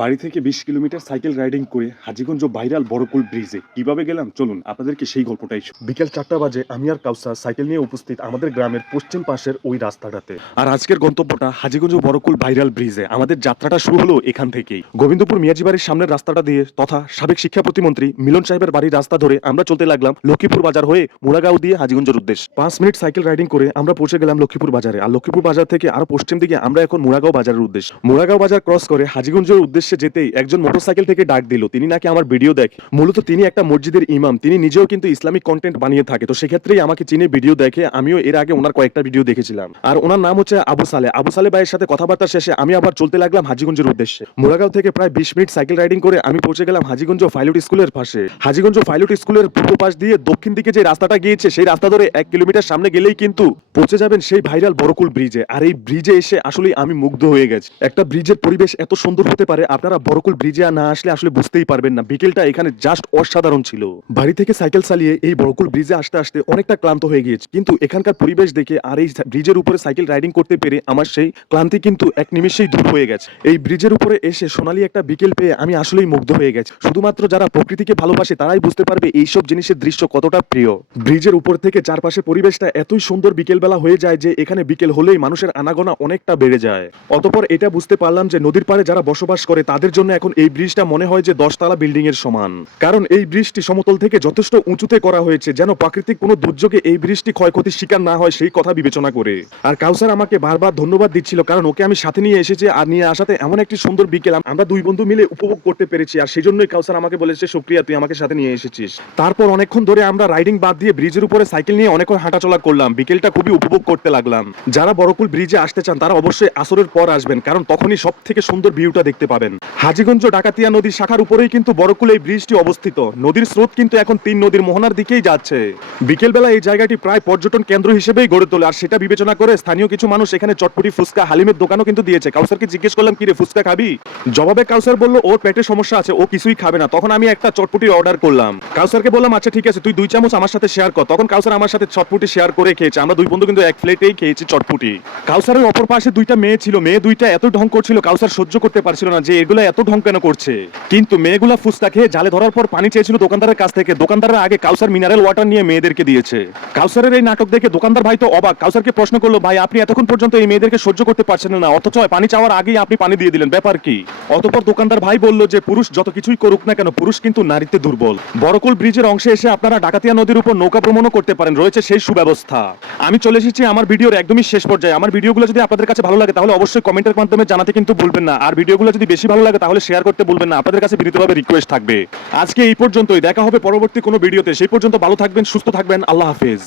বাড়ি থেকে বিশ কিলোমিটার সাইকেল রাইডিং করে হাজিগঞ্জ ভাইরাল বড়কুল ব্রিজে কীভাবে গেলাম? চলুন আপনাদেরকে সেই গল্পটাই বিকেল চারটা বাজে আমি আর কাউসার সাইকেল নিয়ে উপস্থিত আমাদের গ্রামের পশ্চিম পাশের ওই রাস্তাটাতে। আর আজকের গন্তব্যটা হাজিগঞ্জ বড়কুল ভাইরাল ব্রিজে। আমাদের যাত্রাটা শুরু হলো এখান থেকেই। গোবিন্দপুর মিয়াজি বাড়ির সামনের রাস্তাটা দিয়ে তথা সাবেক শিক্ষা প্রতিমন্ত্রী মিলন সাহেবের বাড়ির রাস্তা ধরে আমরা চলতে লাগলাম লক্ষ্মীপুর বাজার হয়ে মুড়াগাঁও দিয়ে হাজিগঞ্জের উদ্দেশ্যে। পাঁচ মিনিট সাইকেল রাইডিং করে আমরা পৌঁছে গেলাম লক্ষ্মীপুর বাজারে। আর লক্ষ্মীপুর বাজার থেকে আরও পশ্চিম দিকে আমরা এখন মুড়াগাঁও বাজারের উদ্দেশ্যে। মুড়াগাঁও বাজার ক্রস করে হাজিগঞ্জের উদ্দেশ্যে যেতেই একজন মোটরসাইকেল থেকে ডাক দিল। তিনি নাকি আমার ভিডিও দেখে। মূলত তিনি একটা মসজিদের ইমাম। তিনি নিজেও কিন্তু ইসলামিক কন্টেন্ট বানিয়ে থাকে। তো সেক্ষেত্রেই আমাকে চিনে ভিডিও দেখে। আমিও এর আগে ওনার কয়েকটা ভিডিও দেখেছিলাম। আর ওনার নাম হচ্ছে আবু সালে। আবু সালে ভাইয়ের সাথে কথাবার্তা শেষে আমি আবার চলতে লাগলাম হাজিগঞ্জের উদ্দেশ্যে। মুড়াগাঁও থেকে প্রায় বিশ মিনিট সাইকেল রাইডিং করে আমি পৌঁছে গেলাম হাজিগঞ্জ ফাইলুট স্কুলের পাশে। হাজিগঞ্জ ফাইলুট স্কুলের পূর্ব পাশ দিয়ে দক্ষিণ দিকে যে রাস্তাটা গিয়েছে, সেই রাস্তা ধরে এক কিলোমিটার সামনে গেলেই কিন্তু পৌঁছে যাবেন সেই ভাইরাল বরকুল ব্রিজে। আর এই ব্রিজে এসে আসলে আমি মুগ্ধ হয়ে গেছি। একটা ব্রিজের পরিবেশ এত সুন্দর হতে পারে আপনারা বড়কুল ব্রিজে না আসলে আসলে বুঝতেই পারবেন না। বিকেলটা এখানে জাস্ট অসাধারণ ছিল। বাড়ি থেকে সাইকেল চালিয়ে এই বড়কুল ব্রিজে আসতে আসতে অনেকটা ক্লান্ত হয়ে গিয়েছে। কিন্তু এখানকার পরিবেশ দেখে আর এই ব্রিজের উপরে সাইকেল রাইডিং করতে পেরে আমার সেই ক্লান্তি কিন্তু এক নিমেষেই দূর হয়ে গেছে। এই ব্রিজের উপরে এসে সোনালি একটা বিকেল পেয়ে আমি আসলেই মুগ্ধ হয়ে গেছি। শুধুমাত্র যারা প্রকৃতিকে ভালোবাসে তারাই বুঝতে পারবে এইসব জিনিসের দৃশ্য কতটা প্রিয়। ব্রিজের উপর থেকে চারপাশে পরিবেশটা এতই সুন্দর বিকেলবেলা হয়ে যায় যে এখানে বিকেল হলেই মানুষের আনাগোনা অনেকটা বেড়ে যায়। অতপর এটা বুঝতে পারলাম যে নদীর পাড়ে যারা বসবাস করে তাদের জন্য এখন এই ব্রিজটা মনে হয় যে দশতলা বিল্ডিং এর সমান। কারণ এই ব্রিজটি সমতল থেকে যথেষ্ট উঁচুতে করা হয়েছে যেন প্রাকৃতিক কোনো দুর্যোগে এই ব্রিজটি ক্ষয়ক্ষতির শিকার না হয় সেই কথা বিবেচনা করে। আর কাউসার আমাকে বারবার ধন্যবাদ দিচ্ছিল কারণ ওকে আমি সাথে নিয়ে এসেছি আর নিয়ে আসাতে এমন একটি সুন্দর বিকেল আমরা দুই বন্ধু মিলে উপভোগ করতে পেরেছি আর সেই জন্যই কাউসার আমাকে বলেছে শুক্রিয়া তুই আমাকে সাথে নিয়ে এসেছিস। তারপর অনেকক্ষণ ধরে আমরা রাইডিং বাদ দিয়ে ব্রিজের উপরে সাইকেল নিয়ে অনেকক্ষণ হাঁটাচলা করলাম। বিকেলটা খুবই উপভোগ করতে লাগলাম। যারা বড়কুল ব্রিজে আসতে চান তারা অবশ্যই আসরের পর আসবেন, কারণ তখনই সব থেকে সুন্দর ভিউটা দেখতে পাবেন। হাজিগঞ্জ ডাকাতিয়া নদীর শাখার উপরেই কিন্তু বড়কুল এই ব্রিজটি অবস্থিত। নদীর স্রোত কিন্তু এখন তিন নদীর মোহনার দিকেই যাচ্ছে। বিকেলবেলা এই জায়গাটি প্রায় পর্যটন কেন্দ্র হিসেবেই গড়ে তোলে। আর সেটা বিবেচনা করে স্থানীয় কিছু মানুষ এখানে চটপটি ফুচকা, হালিমের দোকানও কিন্তু দিয়েছে। কাউসারকে জিজ্ঞেস করলাম কি রে ফুচকা খাবি? জবাবে কাউসার বলল, ওর পেটে সমস্যা আছে, ও কিছুই খাবে না। তখন আমি একটা চটপটি অর্ডার করলাম। কাউসারকে বললাম আচ্ছা ঠিক আছে, তুই দুই চামচ আমার সাথে শেয়ার কর। তখন কাউসার আমার সাথে চটপটি শেয়ার করে খেয়েছে। আমরা দুই বন্ধু কিন্তু এক প্লেটেই খেয়েছি চটপটি। কাউসারের অপর পাশে দুইটা মেয়ে ছিল। মেয়ে দুইটা এত ঢং করছিল কাউসার সহ্য করতে পারছিল না যে এগুলো এত ঢং কেন করছে? কিন্তু মেয়েগুলা ফুচকা খেয়ে জালে ধরার পর পানি চেয়েছিল দোকানদারের কাছ থেকে। দোকানদারের আগে কাউসার মিনারেল ওয়াটার নিয়ে মেয়েদেরকে দিয়েছে। কাউসারের এই নাটক দেখে দোকানদার ভাই তো অবাক। কাউসারকে প্রশ্ন করল, ভাই, আপনি এতক্ষণ পর্যন্ত এই মেয়েদেরকে সহ্য করতে পারছেন না। অথচ পানি চাওয়ার আগেই আপনি পানি দিয়ে দিলেন। ব্যাপার কি? অতপর দোকানদার ভাই বলল যে, পুরুষ যত কিছুই করুক না কেন, পুরুষ কিন্তু নারীতে দুর্বল। বড়কুল ব্রিজের অংশে এসে আপনারা ডাকাতিয়া নদীর উপর নৌকা ভ্রমণও করতে পারেন। রয়েছে সেই সুব্যবস্থা। আমি চলে এসেছি আমার ভিডিওর একদমই শেষ পর্যায়ে। আমার ভিডিওগুলো যদি আপনাদের কাছে ভালো লাগে, তাহলে অবশ্যই কমেন্টের মাধ্যমে জানাতে কিন্তু ভুলবেন না। আর ভিডিওগুলো যদি বেশি ভালো লাগে, তাহলে শেয়ার করতে বলবেন না। আপনাদের কাছে বিনীতভাবে রিকোয়েস্ট থাকবে। আজকে এই পর্যন্তই। দেখা হবে পরবর্তী কোনো ভিডিওতে সেই পর্যন্ত ভালো থাকবেন, সুস্থ থাকবেন। আল্লাহ হাফেজ।